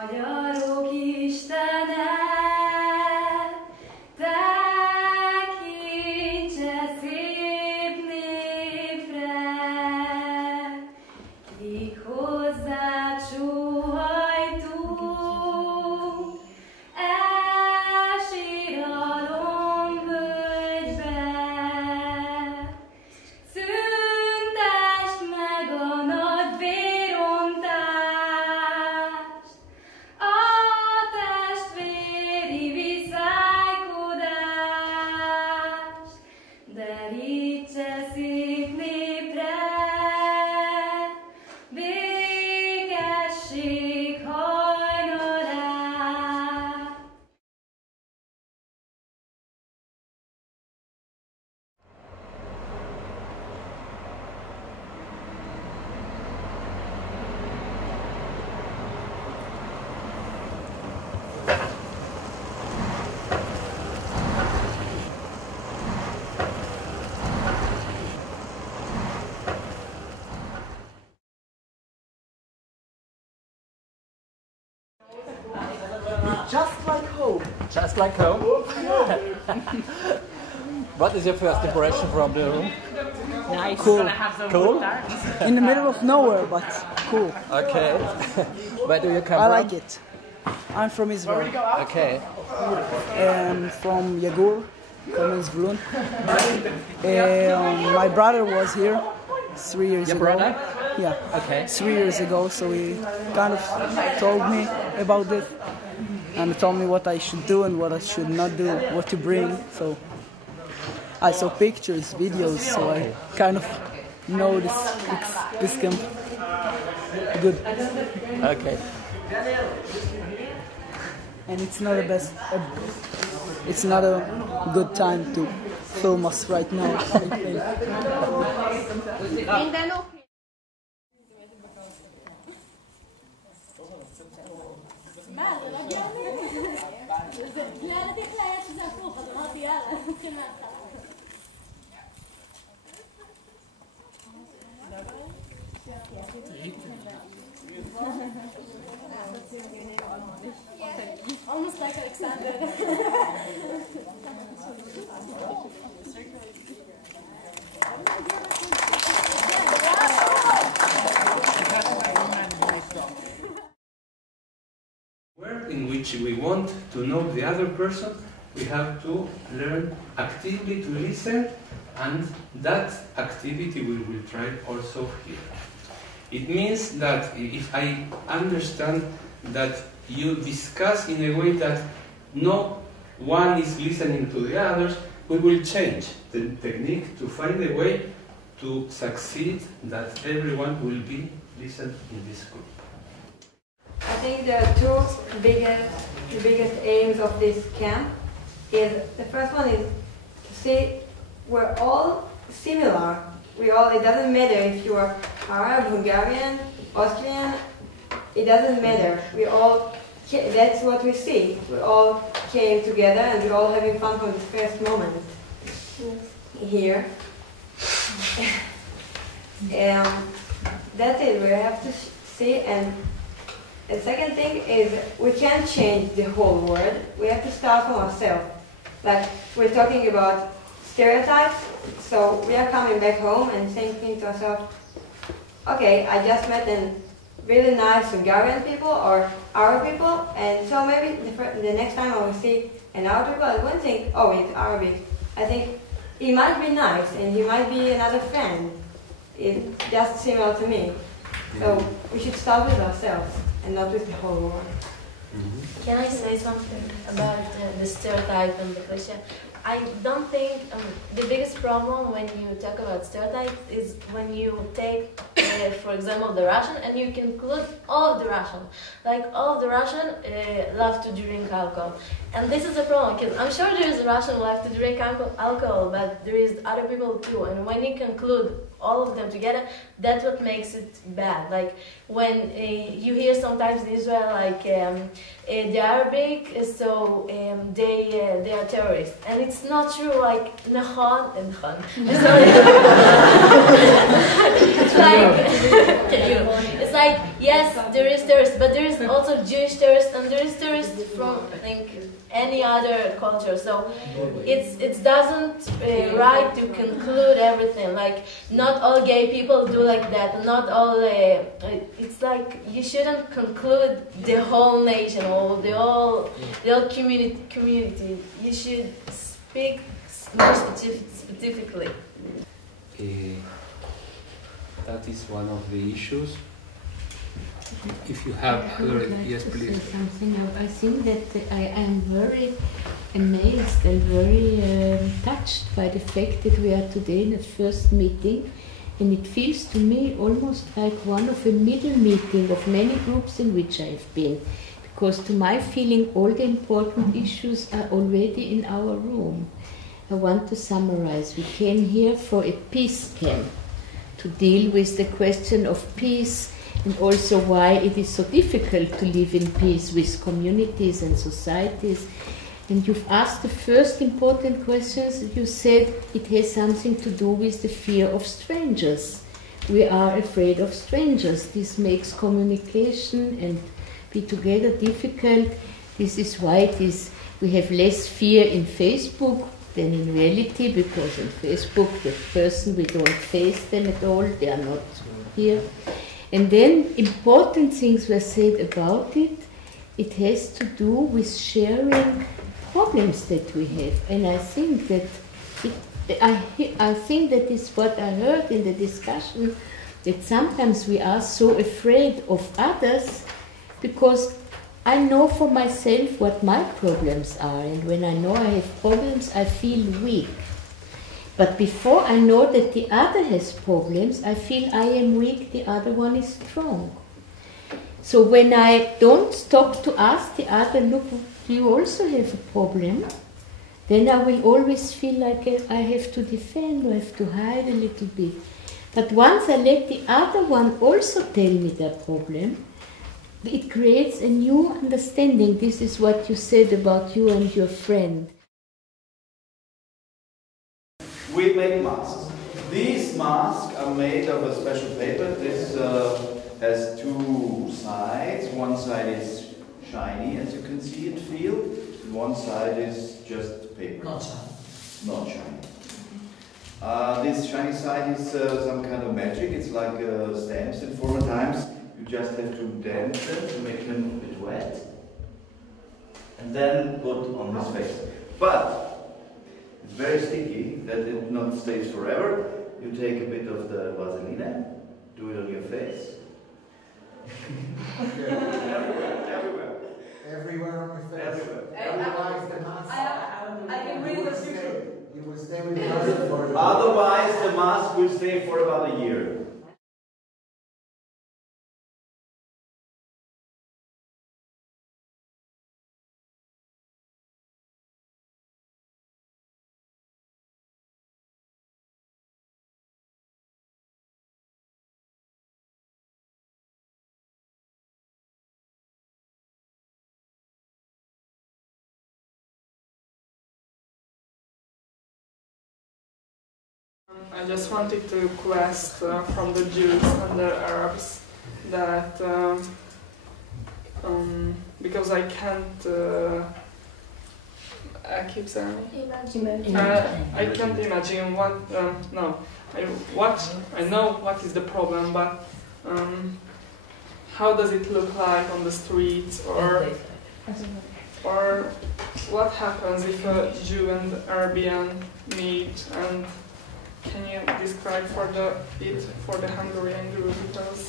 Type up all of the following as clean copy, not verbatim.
Magyarok Istene, tekintse szép népre, kik hozzád sóhajtunk, síradalomvölgybe. Szüntesd meg a nagy vérontást, a testvéri viszálykodást, derítse szép népre, békesség hajnalát. Just like home. Just like home? What is your first impression from the room? Nice. Cool. Cool? In the middle of nowhere, but cool. Okay. Where do you come I from? like it. I'm from Israel. Okay. From Yagur, from Zvulun. My brother was here 3 years ago. Your brother? Yeah. Okay. 3 years ago, so he kind of told me about it and told me what I should do and what I should not do, what to bring. So I saw pictures, videos, so I kind of know this camp good. Okay. And it's not it's not a good time to film us right now, I think. Almost like Alexander. In which we want to know the other person, we have to learn actively to listen, and that activity we will try also here. It means that if I understand that you discuss in a way that no one is listening to the others, we will change the technique to find a way to succeed that everyone will be listened in this group. I think there are two biggest aims of this camp. The first one is to see we're all similar. It doesn't matter if you are Arab, Hungarian, Austrian, it doesn't matter. That's what we see. We all came together and we're all having fun from the first moment here. That's it, we have to see. And the second thing is we can't change the whole world. We have to start from ourselves. Like we're talking about stereotypes, so we are coming back home and thinking to ourselves, okay, I just met really nice Hungarian people or Arab people, and so maybe the next time I will see an Arab people, I won't think, oh, it's Arabic. I think he might be nice and he might be another friend. It's just similar to me. So we should start with ourselves and not with the whole world. Can I say something about the stereotype and the cliché? I don't think the biggest problem when you talk about stereotypes is when you take, for example, the Russian and you conclude all of the Russian. Like all of the Russian love to drink alcohol. And this is a problem because I'm sure there is a Russian who love to drink alcohol, but there is other people too. And when you conclude all of them together, that's what makes it bad. Like when you hear sometimes in Israel like the Arabic, so they are terrorists, and it's not true. Like nachon and it's like like, yes, there is terrorists, but there is also Jewish terrorists, and there is terrorists from like any other culture. So it doesn't right to conclude everything. Like, not all gay people do like that. Not all. It's like you shouldn't conclude the whole nation or the whole community. You should speak more specifically. That is one of the issues. If you have other, yes, please. Something. I think that I am very amazed and very touched by the fact that we are today in the first meeting, and it feels to me almost like one of a middle meeting of many groups in which I have been, because to my feeling all the important issues are already in our room. I want to summarize. We came here for a peace camp to deal with the question of peace, and also why it is so difficult to live in peace with communities and societies. And you've asked the first important questions. You said it has something to do with the fear of strangers. We are afraid of strangers. This makes communication and be together difficult. This is why we have less fear in Facebook than in reality, because in Facebook the person, we don't face them at all, they are not here. And then important things were said about it. It has to do with sharing problems that we have, and I think that I think that is what I heard in the discussion, that sometimes we are so afraid of others because I know for myself what my problems are, and when I know I have problems, I feel weak. But before I know that the other has problems, I feel I am weak, the other one is strong. So when I don't stop to ask the other, look, do you also have a problem? Then I will always feel like I have to defend, or I have to hide a little bit. But once I let the other one also tell me their problem, it creates a new understanding. This is what you said about you and your friend. We make masks. These masks are made of a special paper. This has two sides. One side is shiny, as you can see and feel. One side is just paper. Not shiny. Not shiny. This shiny side is some kind of magic. It's like stamps in former times. You just have to damp them to make them a bit wet, and then put on his face. But it's very sticky, that it not stays forever. You take a bit of the Vaseline, do it on your face. Everywhere. Everywhere on your face. Everywhere. I can read the picture. You will stay with the mask for Otherwise, the mask will stay for about a year. I just wanted to request from the Jews and the Arabs that because I can't I keep saying I can't imagine what I know what is the problem, but how does it look like on the streets, or what happens if a Jew and Arabian meet, and can you describe for the Hungarian group? Because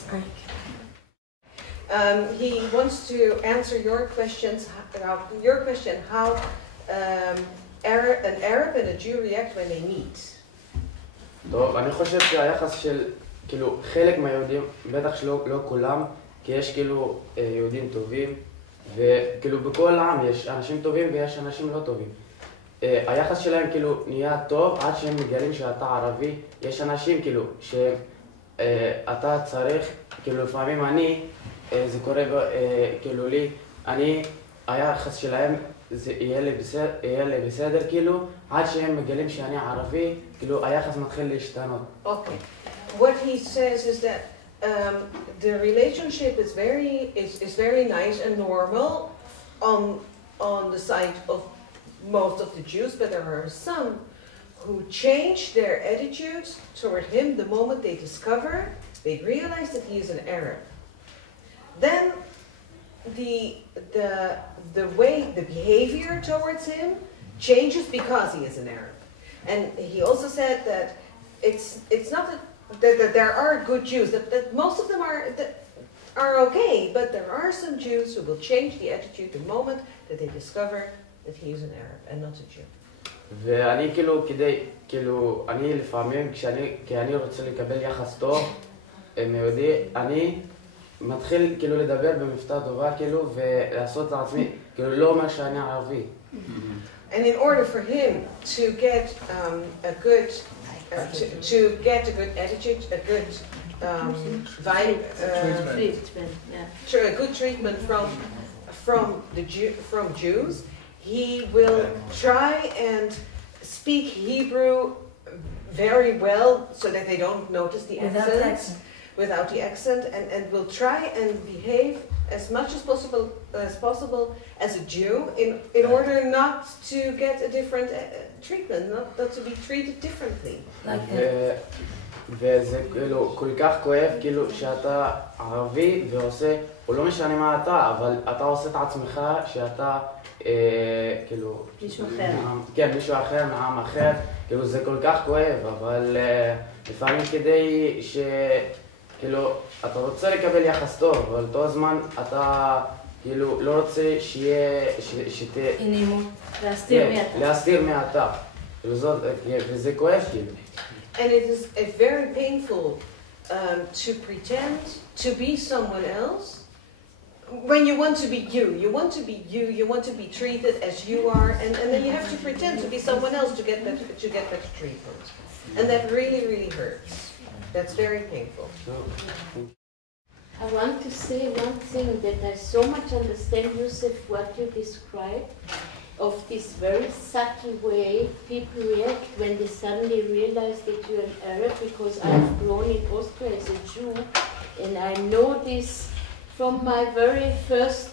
he wants to answer your questions. Your question: how an Arab and a Jew react when they meet. טוב, אני חושב שהיחס של, כאילו, חלק מהיהודים, בטח שלא כולם, כי יש כאילו יהודים טובים, וכאילו בכל העם יש אנשים טובים ויש אנשים לא טובים. היחס שלהם כאילו נהיה טוב עד שהם מגלים שאתה ערבי. יש אנשים כאילו שאתה צריך, כאילו לפעמים זה קורה כאילו לי, היחס שלהם יהיה לי בסדר כאילו, עד שהם מגלים שאני ערבי, כאילו היחס מתחיל להשתנות. Okay. What he says is that the relationship is very nice and normal on the side of most of the Jews, but there are some who change their attitudes toward him the moment they realize that he is an Arab. Then the behavior towards him changes because he is an Arab. And he also said that it's not that there are good Jews, that most of them are okay, but there are some Jews who will change the attitude the moment that they discover that he is an Arab and not a Jew. ואני אני לפעמים, כי אני רוצה לקבל יחס טוב מיהודי, אני מתחיל לדבר במבטא טובה ולעשות לעצמי, לא אומר שאני ערבי. And in order for him to get a good attitude, a good vibe, a good treatment from Jews, he will try and speak Hebrew very well so that they don't notice the accent, without the accent, and will try and behave as much as possible as a Jew in order not to get a different treatment, not to be treated differently. וזה כל כך כואב שאתה ערבי ועושה, הוא לא משנה מה אתה, אבל אתה עושה את עצמך שאתה מישהו אחר. כן, מישהו אחר, מעם אחר, זה כל כך כואב, אבל לפעמים כדי אתה רוצה לקבל יחס טוב, אבל אותו זמן אתה לא רוצה להסתיר מעתה. וזה כואב And it is very painful to pretend to be someone else when you want to be you. You want to be you. You want to be treated as you are, and then you have to pretend to be someone else to get better treatment, and that really, really hurts. That's very painful. I want to say one thing that I so much understand, Yusuf, what you described, of this very subtle way people react when they suddenly realize that you're an Arab, because I've grown in Austria as a Jew, and I know this from my very first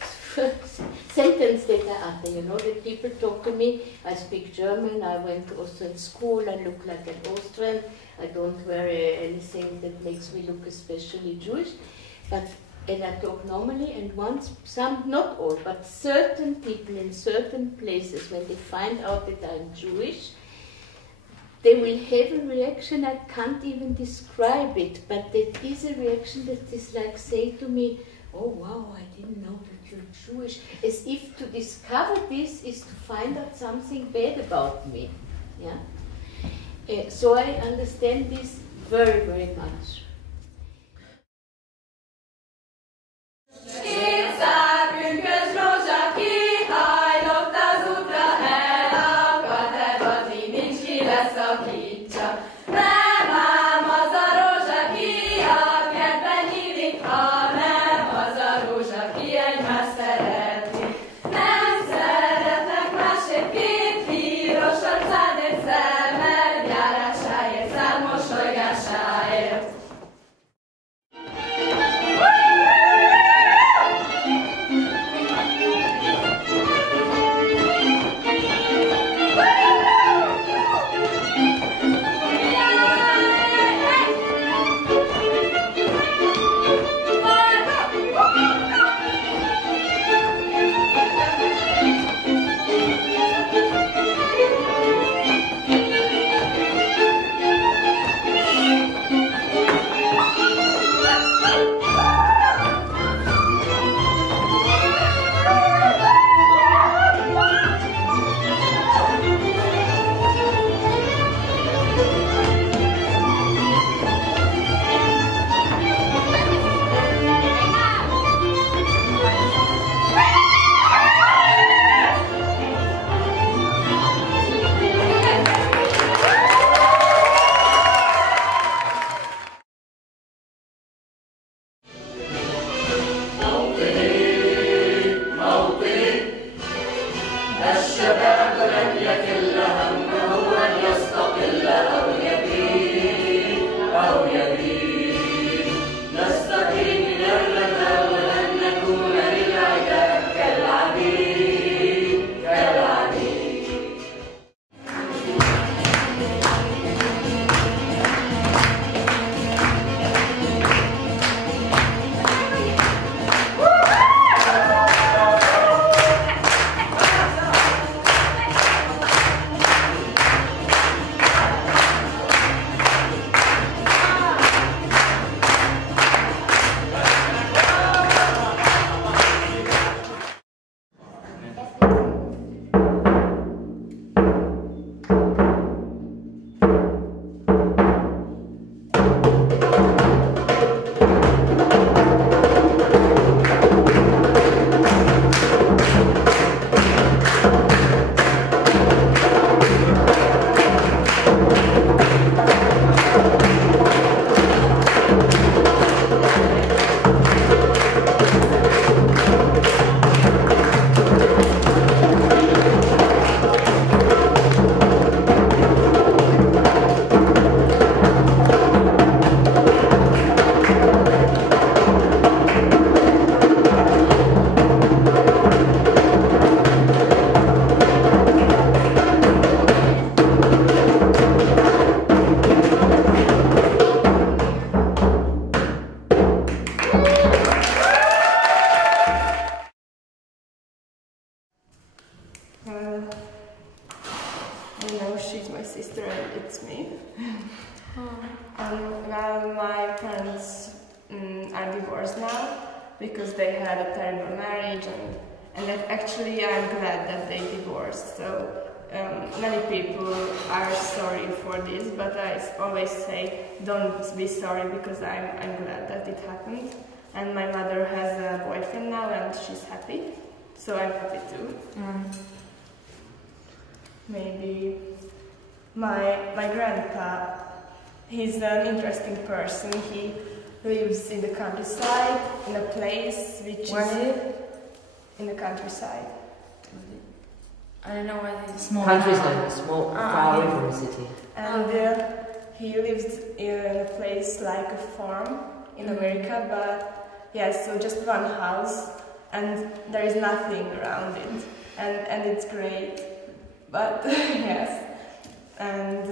sentence that I utter, that people talk to me, I speak German, I went to Austrian school, I look like an Austrian, I don't wear anything that makes me look especially Jewish, and I talk normally, and once, not all, but certain people in certain places, when they find out that I'm Jewish, they will have a reaction, I can't even describe it, but that is a reaction that is like saying to me, oh wow, I didn't know that you're Jewish, as if to discover this is to find out something bad about me. Yeah? So I understand this very, very much. sister and it's me. Well, my parents are divorced now because they had a terrible marriage, and that actually I'm glad that they divorced. So many people are sorry for this, but I always say don't be sorry because I'm glad that it happened. And my mother has a boyfriend now and she's happy, so I'm happy too. Maybe my grandpa, he's an interesting person. He lives in the countryside, in a place which is in the countryside. I don't know where it is. Small countryside, small, far away from the city. And he lives in a place like a farm in America, but yeah, so just one house, and there is nothing around it, and it's great. But yes, and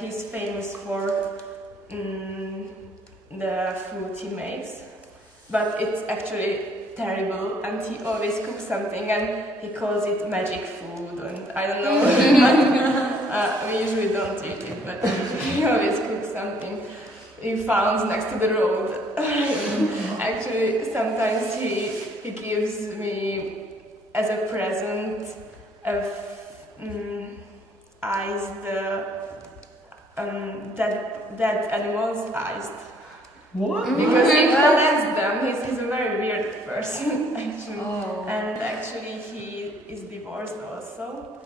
he's famous for the food he makes, but it's actually terrible, and he always cooks something and he calls it magic food, and I don't know, but we usually don't eat it, but he always cooks something he found next to the road. Actually, sometimes he gives me as a present of iced dead animals iced. What? Because he collects them. He's a very weird person, actually. Oh. And actually, he is divorced also.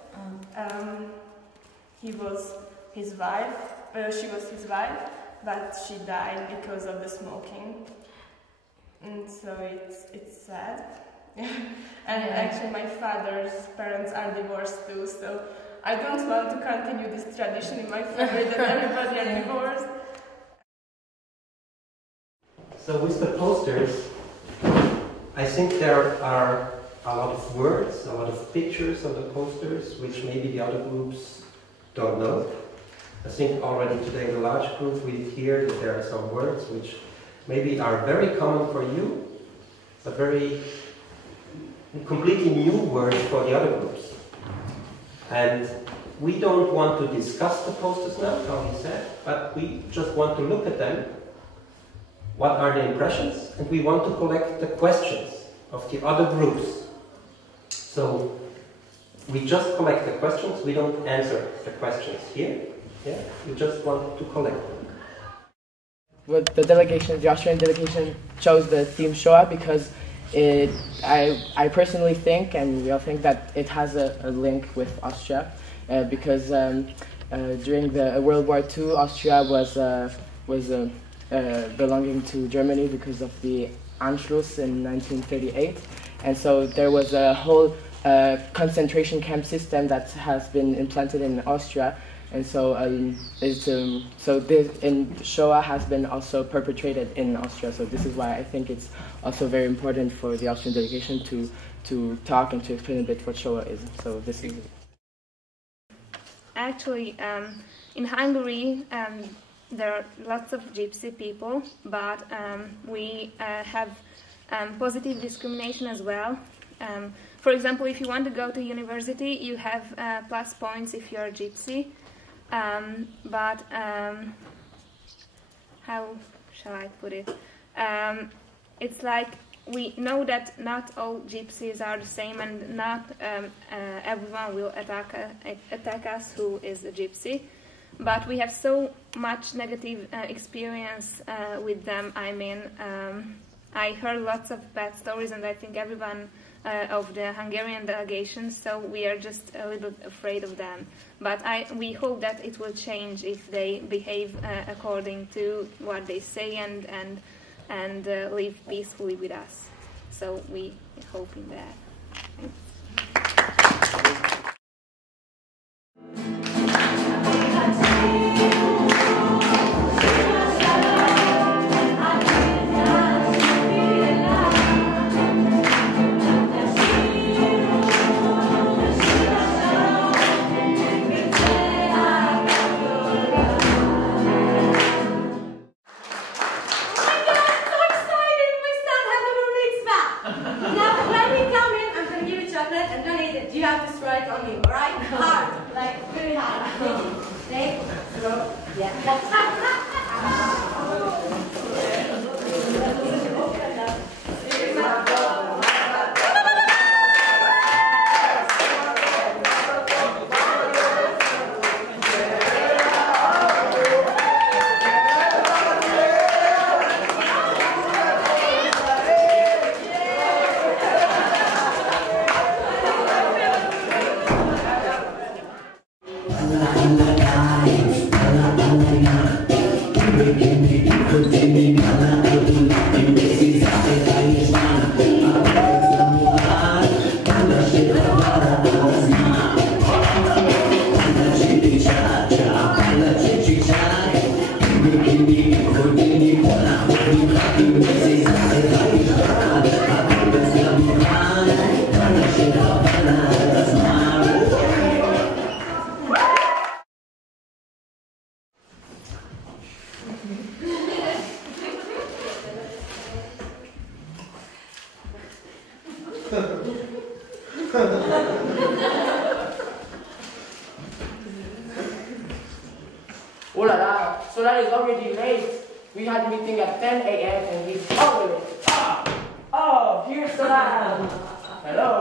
He was his wife. She was his wife, but she died because of the smoking. And so it's sad. And actually, my father's parents are divorced too. So I don't want to continue this tradition in my family that everybody are divorced. So with the posters, I think there are a lot of words, a lot of pictures on the posters, which maybe the other groups don't know. I think already today in the large group we hear that there are some words which maybe are very common for you, but very completely new words for the other groups. And we don't want to discuss the posters now, how he said, but we just want to look at them. What are the impressions? And we want to collect the questions of the other groups. So we just collect the questions, we don't answer the questions here. Yeah? We just want to collect them. Well, the Austrian delegation chose the theme Shoah because I personally think, and we all think, that it has a link with Austria, because during the World War II, Austria was belonging to Germany because of the Anschluss in 1938, and so there was a whole concentration camp system that has been implanted in Austria, and so Shoah has been also perpetrated in Austria. So this is why I think it's also very important for the Austrian delegation to talk and to explain a bit what Shoah is. So this is actually in Hungary. There are lots of gypsy people, but we have positive discrimination as well. For example, if you want to go to university, you have plus points if you are gypsy. But how shall I put it? It's like we know that not all gypsies are the same, and not everyone will attack us who is a gypsy. But we have so much negative experience with them. I mean, I heard lots of bad stories, and I think everyone of the Hungarian delegation, so we are just a little afraid of them. But we hope that it will change if they behave according to what they say and live peacefully with us. So we hope in that. Thanks. chocolate and don't eat it. You have to throw it on you, alright? Hard, like really hard. Take, throw, yeah. Oh la la, Solar is already late. We had a meeting at 10 a.m. and he's already late. Oh, here's Solar. Hello.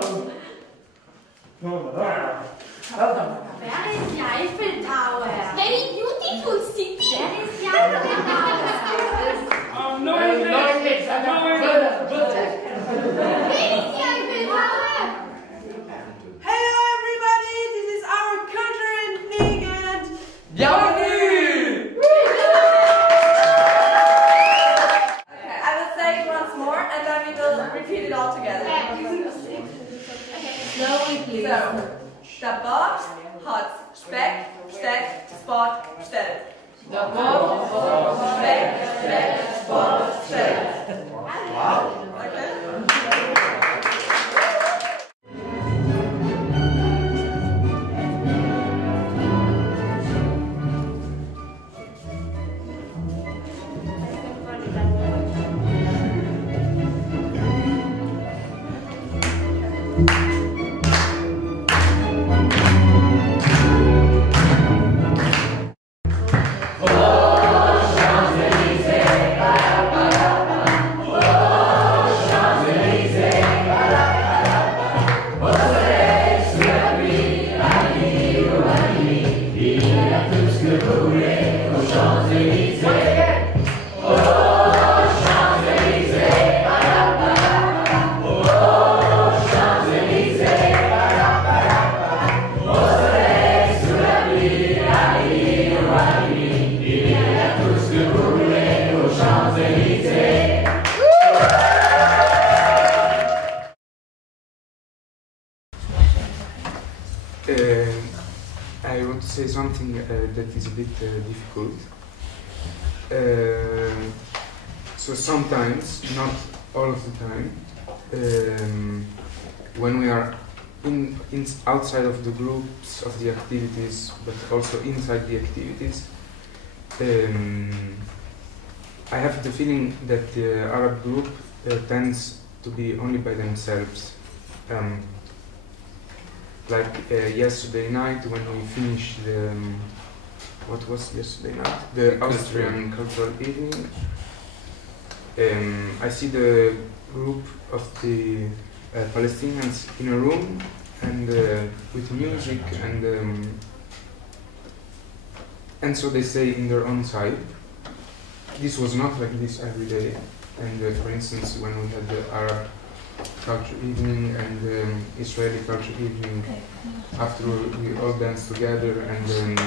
Welcome. Where is the Eiffel Tower? Very beautiful city. Where is the Eiffel Tower? No English. Where is the Eiffel Tower? Hello everybody, this is our cultural thing and Bienvenue! Okay, I will say it once more and then we will repeat it all together. Slowly, please. So, Stabot, Hot, Speck, Steck, Spot, Stelle. Stabot, Hot, Speck, Steck, Spot, Stelle. Wow. I want to say something that is a bit difficult. So sometimes, not all of the time, when we are outside of the groups of the activities, but also inside the activities, I have the feeling that the Arab group tends to be only by themselves. Like yesterday night when we finished the, what was yesterday night? The Austrian cultural evening. I see the group of the Palestinians in a room and with music and so they stay in their own side. This was not like this every day. And for instance, when we had the Arab culture evening and Israeli culture evening, after we all dance together, and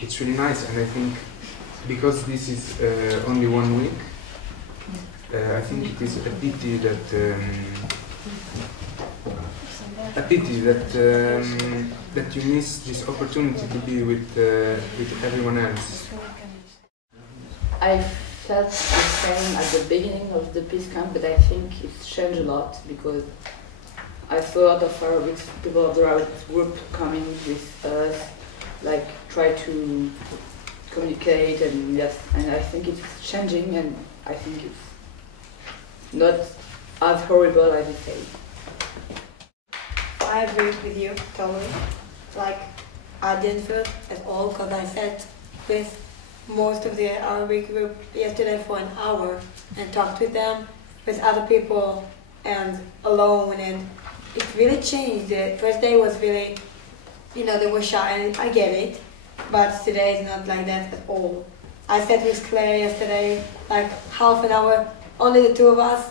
it's really nice. And I think because this is only 1 week, I think it is a pity that you miss this opportunity to be with everyone else. I felt the same at the beginning of the Peacecamp, but I think it's changed a lot because I saw a lot of Arabic people of the Arabic group coming with us, like try to communicate, and yes, and I think it's changing, and I think it's not as horrible as you say. I agree with you totally. Like, I didn't feel it at all because I sat with most of the Arabic group yesterday for an hour and talked with them, with other people and alone, and it really changed. The first day was really, you know, they were shy, and I get it, but today is not like that at all. I sat with Claire yesterday, like half an hour, only the two of us,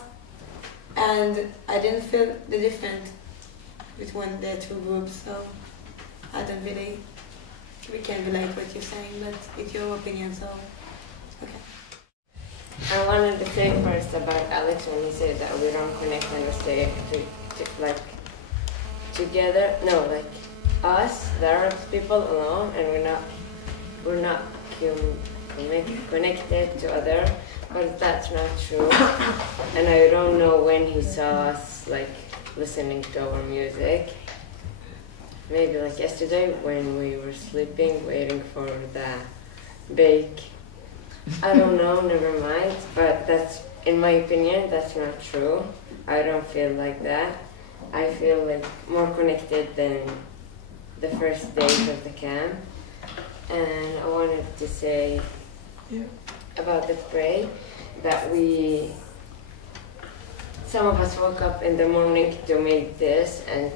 and I didn't feel the difference between the two groups, so I don't really, we can relate what you're saying, but it's your opinion, so okay. I wanted to say first about Alex when he said that we don't connect and we stay like together. No, like us, the Arab people alone, and we're not connected to other. But that's not true. And I don't know when he saw us like listening to our music. Maybe like yesterday when we were sleeping, waiting for the bake. I don't know, never mind. But that's, in my opinion, that's not true. I don't feel like that. I feel like more connected than the first days of the camp. And I wanted to say about the pray that some of us woke up in the morning to make this and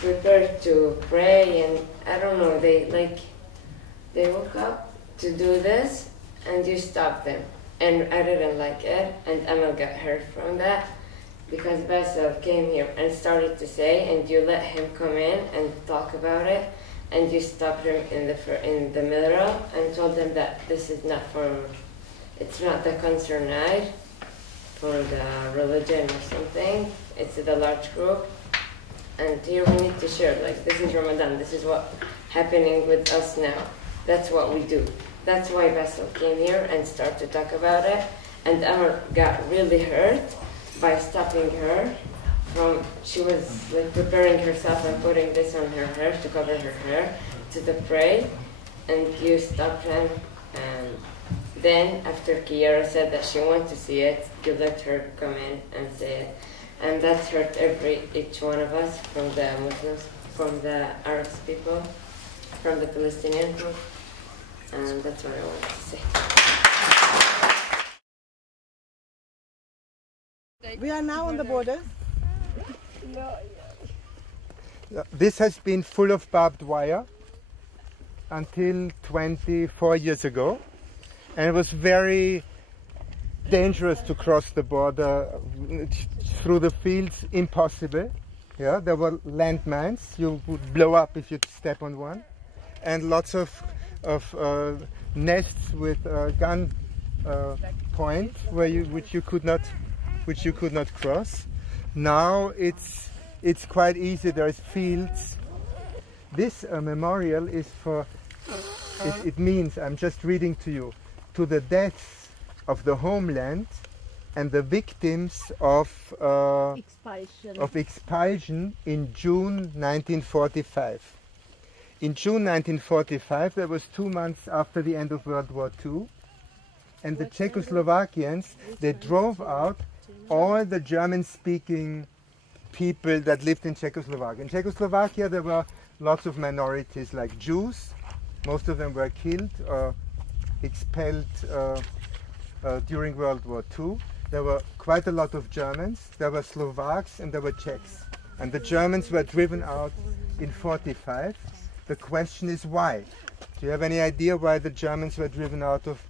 prepared to pray, and I don't know, they woke up to do this and you stopped them, and I didn't like it, and Emil got hurt from that because Basil came here and started to say, and you let him come in and talk about it, and you stopped him in the middle and told him that this is not it's not the concert night for the religion or something, it's the large group. And here we need to share, like, this is Ramadan, this is what's happening with us now. That's what we do. That's why Basil came here and started to talk about it. And Emma got really hurt by stopping her from, she was like preparing herself and putting this on her hair to cover her hair to the pray. And you stopped him. And then after Kiara said that she wanted to see it, you let her come in and say it. And that's hurt each one of us, from the Muslims, from the Arab people, from the Palestinian group, and that's what I wanted to say. We are now on the border. This has been full of barbed wire until 24 years ago, and it was very dangerous to cross the border through the fields, impossible. Yeah, there were landmines, you would blow up if you step on one, and lots of nests with gun point which you could not cross. Now it's quite easy. There's fields. This memorial is for. It means, I'm just reading to you, to the deaths of the homeland and the victims of expulsion in June 1945. In June 1945, that was 2 months after the end of World War II, and the Czechoslovakians, they drove out all the German-speaking people that lived in Czechoslovakia. In Czechoslovakia, there were lots of minorities like Jews. Most of them were killed or expelled during World War II. There were quite a lot of Germans, there were Slovaks, and there were Czechs. And the Germans were driven out in 1945. The question is why? Do you have any idea why the Germans were driven out of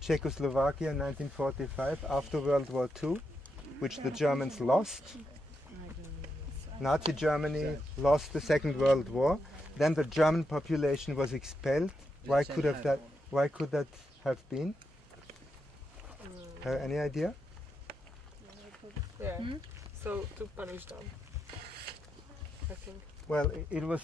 Czechoslovakia in 1945 after World War II, which the Germans lost? Nazi Germany lost the Second World War. Then the German population was expelled. Why could that have been? Any idea? Yeah. So to punish them, I think. Well, it was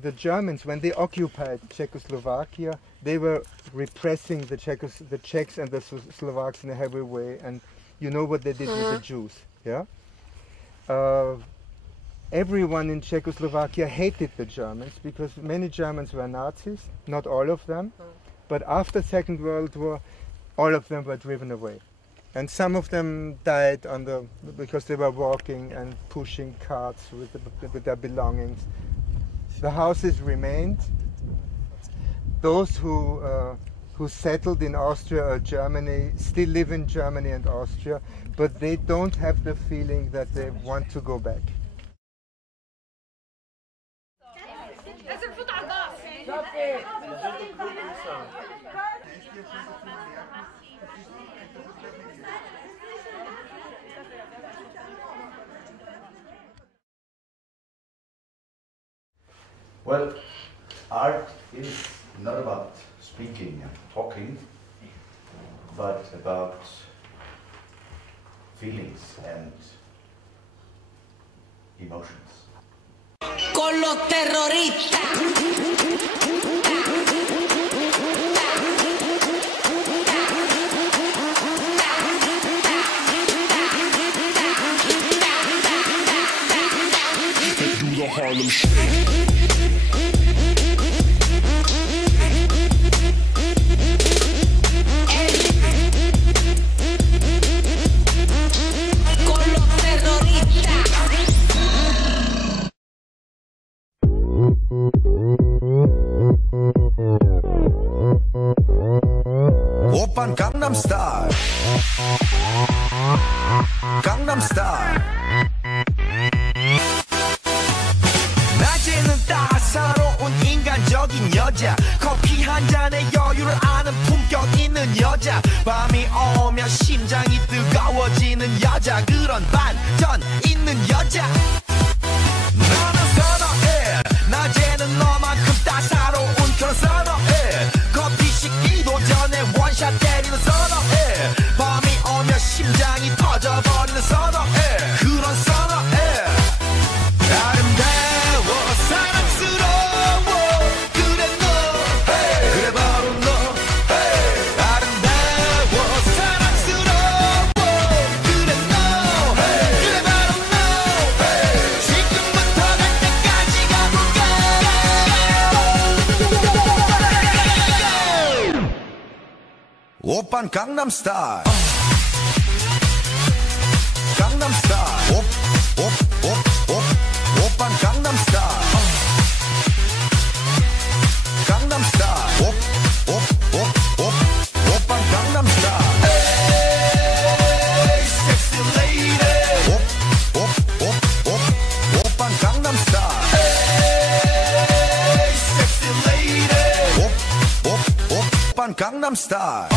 the Germans, when they occupied Czechoslovakia, they were repressing the Czechs and the Slovaks in a heavy way, and you know what they did with the Jews, yeah? Everyone in Czechoslovakia hated the Germans because many Germans were Nazis, not all of them, but after Second World War, all of them were driven away. And some of them died because they were walking and pushing carts with their belongings. The houses remained. Those who settled in Austria or Germany still live in Germany and Austria, but they don't have the feeling that they want to go back. Well, art is not about speaking and talking, but about feelings and emotions. Con los terroristas. Harlem Shake. 오빤 강남 스타일 강남 스타일 낮에는 따사로운 인간적인 여자 커피 한 잔에 여유를 아는 품격 있는 여자 밤이 오면 심장이 뜨거워지는 여자 그런 반전 있는 여자 너는 선어해 낮에는 너만큼 따사로운 그런 선어해 커피 식기도 전에 원샷 때리는 선어해 밤이 오면 심장이 터져버리는 선어해 그런 선어해 아름다워 사랑스러워 그래 너 그래 바로 너 아름다워 사랑스러워 그래 너 그래 바로 너 지금부터 갈 때까지 가볼까 오빤 강남 스타일 강남 스타일 오빤 강남 스타일 강남 스타일 오빤 강남 스타일 에이 섹시 레이디 오빤 강남 스타일 에이 섹시 레이디 오빤 강남 스타일